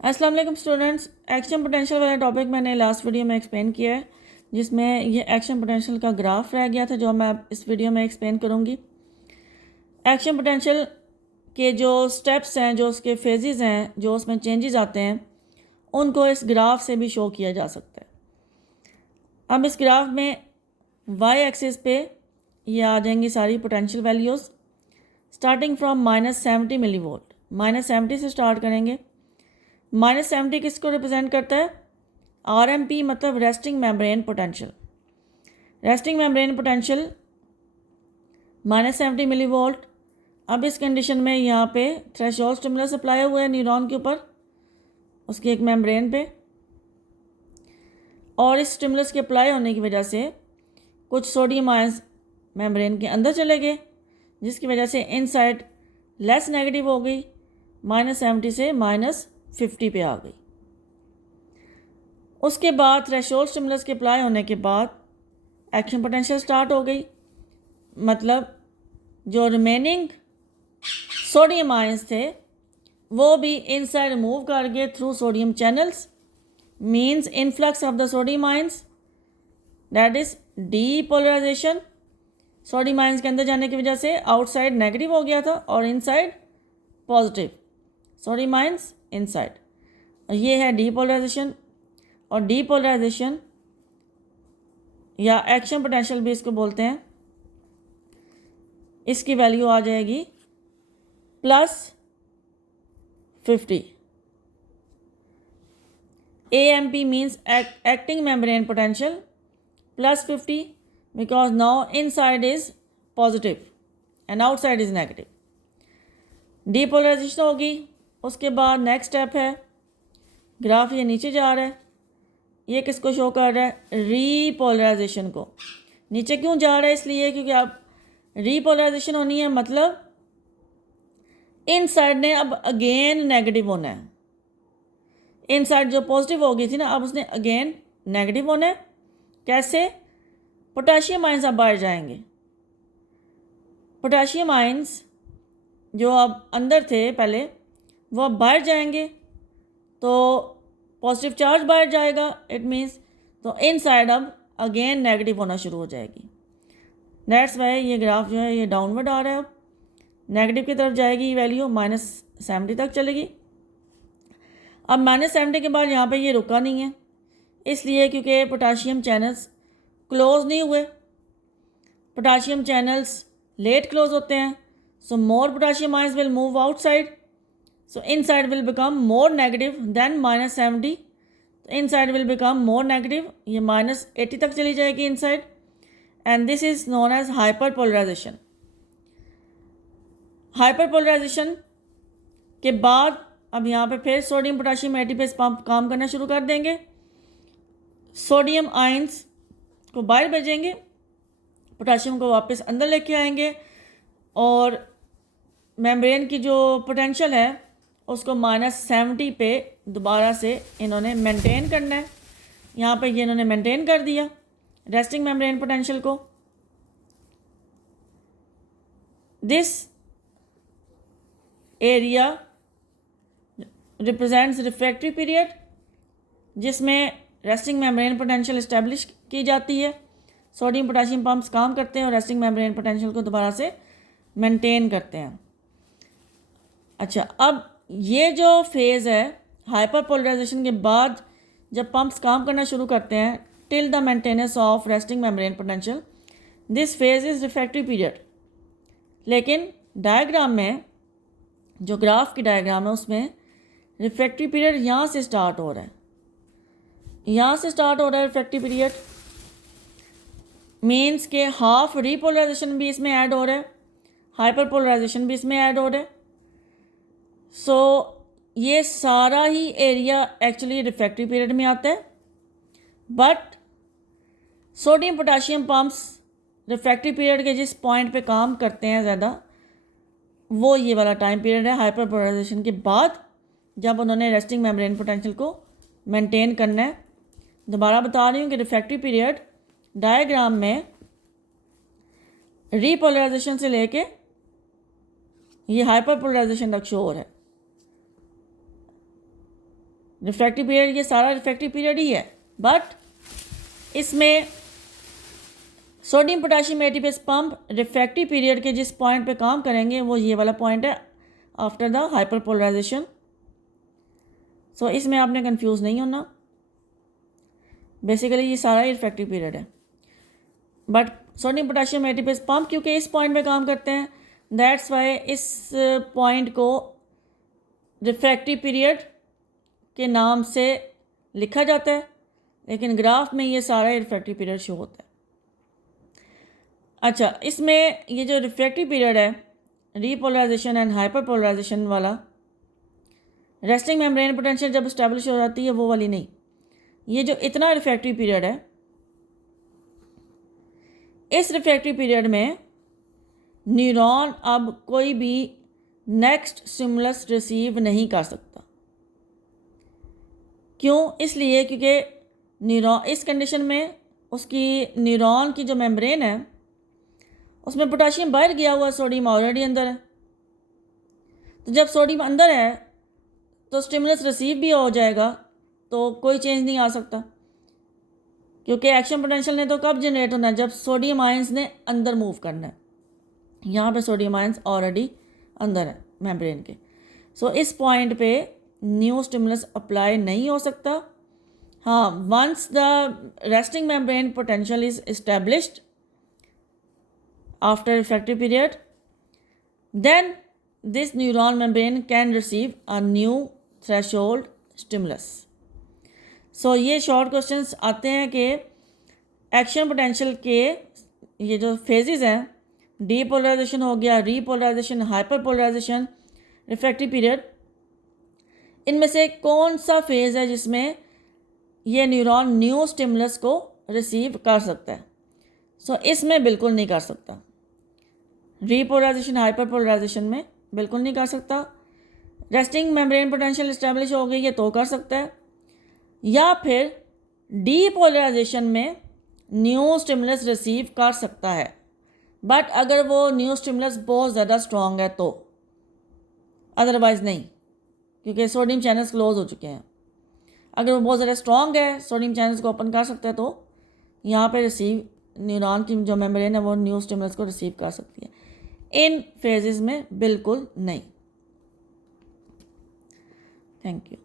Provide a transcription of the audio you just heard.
अस्सलाम वालेकुम students. Action potential वाला टॉपिक मैंने लास्ट वीडियो में एक्सप्लेन किया है, जिसमें ये एक्शन पोटेंशियल का ग्राफ रह गया था जो मैं इस वीडियो में एक्सप्लेन करूँगी। एक्शन पोटेंशियल के जो स्टेप्स हैं, जो उसके फेजेस हैं, जो उसमें चेंजेस आते हैं, उनको इस ग्राफ से भी शो किया जा सकता है। अब इस ग्राफ में वाई एक्सिस पे ये आ जाएंगी सारी potential values starting from -70 millivolt. -70 से स्टार्ट करेंगे। -70 किसको रिप्रेजेंट करता है? RMP मतलब resting membrane potential. Resting membrane potential -70 millivolt. अब इस कंडीशन में यहाँ पे थ्रेशोल्ड स्टिमुलस अप्लाई हुआ है न्यूरॉन के ऊपर, उसकी एक मेम्ब्रेन पे, और इस स्टिमुलस के अप्लाई होने की वजह से कुछ सोडियम आयंस मेम्ब्रेन के अंदर चले गए, जिसकी वजह से इनसाइड लेस नेगेटिव हो गई, -70 से -50 पे आ गई। उसके बाद थ्रेशोल्ड स्टिमुलस के अप्लाई होने के बाद एक्शन पोटेंशियल स्टार्ट हो गई। मतलब जो रिमेनिंग सोडियम आयंस थे वो भी इनसाइड मूव कर गए through sodium channels, means influx of the sodium ions, that is depolarization. Sodium ions के अंदर जाने की वजह से आउटसाइड नेगेटिव हो गया था और inside positive, sodium ions inside. ये है डीपोलराइजेशन। और डीपोलराइजेशन या एक्शन पोटेंशियल भी इसको बोलते हैं, इसकी वैल्यू आ जाएगी +50। AMP means acting membrane potential +50 because now inside is positive and outside is negative. Depolarization होगी। उसके बाद नेक्स्ट स्टेप है, ग्राफ ये नीचे जा रहा है, ये किसको शो कर रहा है? रीपोलराइजेशन को। नीचे क्यों जा रहा है? इसलिए क्योंकि अब रीपोलराइजेशन होनी है, मतलब इन साइड ने अब अगेन नेगेटिव होना है। इन साइड जो पॉजिटिव हो गई थी ना, अब उसने अगेन नेगेटिव होना है। कैसे? पोटेशियम आयंस अब बाहर जाएंगे। पोटेशियम आयंस जो अब अंदर थे पहले, वो अब बाहर जाएंगे, तो पॉजिटिव चार्ज बाहर जाएगा, इट मीन्स तो इन साइड अब अगेन नेगेटिव होना शुरू हो जाएगी। दैट्स वाई ये ग्राफ जो है ये डाउनवर्ड आ रहा है। अब नेगेटिव की तरफ जाएगी वैल्यू, -70 तक चलेगी। अब -70 के बाद यहाँ पे ये रुका नहीं है, इसलिए क्योंकि पोटाशियम चैनल्स क्लोज नहीं हुए। पोटाशियम चैनल्स लेट क्लोज होते हैं, so more potassium ions will move outside, so inside will become more negative than -70, तो inside will become more negative, ये -80 तक चली जाएगी inside, and this is known as hyperpolarization। Hyperpolarization के बाद अब यहाँ पे फिर सोडियम पोटाशियम एटीपेस पंप काम करना शुरू कर देंगे। सोडियम आयंस को बाहर भेजेंगे, पोटाशियम को वापस अंदर लेके आएंगे, और मेम्ब्रेन की जो पोटेंशियल है उसको -70 पे दोबारा से इन्होंने मेंटेन करना है। यहाँ पे ये इन्होंने मेंटेन कर दिया रेस्टिंग मेम्ब्रेन पोटेंशियल को। This area represents refractory period, जिसमें रेस्टिंग मेम्ब्रेन पोटेंशियल इस्टेब्लिश की जाती है। सोडियम पोटाशियम पंप्स काम करते हैं और रेस्टिंग मेम्ब्रेन पोटेंशियल को दोबारा से मेंटेन करते हैं। अच्छा, अब ये जो फेज़ है हाइपरपोलराइजेशन के बाद, जब पंप्स काम करना शुरू करते हैं till the maintenance of resting membrane potential, this phase is refractory period. लेकिन डायग्राम में, जो ग्राफ की डायग्राम है उसमें रिफ्रैक्टरी पीरियड यहाँ से स्टार्ट हो रहा है, यहाँ से स्टार्ट हो रहा है रिफ्रैक्टरी पीरियड। मीन्स के हाफ रीपोलराइजेशन भी इसमें ऐड हो रहा है, हाइपरपोलराइजेशन भी इसमें ऐड हो रहा है। सो ये सारा ही एरिया एक्चुअली रिफ्रैक्टरी पीरियड में आता है, but sodium potassium pumps refractory period के जिस पॉइंट पे काम करते हैं ज़्यादा, वो ये वाला टाइम पीरियड है हाइपरपोलराइजेशन के बाद, जब उन्होंने रेस्टिंग मेम्ब्रेन पोटेंशियल को मेंटेन करना है। दोबारा बता रही हूँ कि रिफ्रैक्टरी पीरियड डायग्राम में रीपोलराइजेशन से लेके ये हाइपरपोलराइजेशन तक शो हो रहा है। रिफ्रैक्टिव पीरियड, ये सारा रिफ्रैक्टिव पीरियड ही है, बट इसमें sodium potassium ATPase pump refractive period के जिस पॉइंट पे काम करेंगे वो ये वाला पॉइंट है, आफ्टर द हाइपरपोलराइजेशन। सो इसमें आपने कंफ्यूज नहीं होना, बेसिकली ये सारा रिफ्रैक्टिव पीरियड है, but sodium potassium ATPase pump क्योंकि इस पॉइंट पे काम करते हैं, दैट्स वाई इस पॉइंट को रिफ्रैक्टिव पीरियड के नाम से लिखा जाता है, लेकिन ग्राफ में ये सारा रिफ्रैक्टिव पीरियड शो होता है। अच्छा, इसमें ये जो रिफ्रैक्टिव पीरियड है, रीपोलराइजेशन एंड हाइपरपोलराइजेशन वाला, रेस्टिंग मेम्ब्रेन पोटेंशियल जब इस्टेब्लिश हो जाती है वो वाली नहीं, ये जो इतना रिफ्रैक्टिव पीरियड है, इस रिफ्रैक्टिव पीरियड में न्यूरॉन अब कोई भी नेक्स्ट स्टिमुलस रिसीव नहीं कर सकता। क्यों? इसलिए क्योंकि न्यूरॉन इस कंडीशन में उसकी न्यूरॉन की जो मेम्ब्रेन है उसमें पोटेशियम बाहर गया हुआ, सोडियम ऑलरेडी अंदर है। तो जब सोडियम अंदर है तो स्टिमुलस रिसीव भी हो जाएगा, तो कोई चेंज नहीं आ सकता, क्योंकि एक्शन पोटेंशियल ने तो कब जनरेट होना है, जब सोडियम आयंस ने अंदर मूव करना है। यहाँ पे सोडियम आयंस ऑलरेडी अंदर है मेम्ब्रेन के। सो इस पॉइंट पे न्यू स्टिमुलस अप्लाई नहीं हो सकता। हाँ, once the resting membrane potential is established after refractory period, then this neuron membrane can receive a new threshold stimulus. So ये शॉर्ट क्वेश्चंस आते हैं कि एक्शन पोटेंशियल के ये जो फेजेस हैं, डीपोलराइजेशन हो गया, रीपोलराइजेशन, हाइपरपोलराइजेशन, रिफ्रैक्टिव पीरियड, इनमें से कौन सा फेज़ है जिसमें ये न्यूरॉन न्यू स्टिमुलस को रिसीव कर सकता है? सो इसमें बिल्कुल नहीं कर सकता। रीपोलराइजेशन, हाइपरपोलराइजेशन में बिल्कुल नहीं कर सकता। रेस्टिंग मेम्ब्रेन पोटेंशियल इस्टेब्लिश हो गई है तो कर सकता है, या फिर डीपोलराइजेशन में न्यू स्टिमुलस रिसीव कर सकता है, बट अगर वो न्यू स्टिमुलस बहुत ज़्यादा स्ट्रॉन्ग है तो, अदरवाइज़ नहीं, क्योंकि सोडियम चैनल्स क्लोज हो चुके हैं। अगर वो बहुत ज़्यादा स्ट्रॉन्ग है, सोडियम चैनल्स को ओपन कर सकता है, तो यहाँ पे रिसीव न्यूरॉन की जो मेम्ब्रेन है वो न्यू स्टिमुलस को रिसीव कर सकती है। इन फेजेस में बिल्कुल नहीं। Thank you.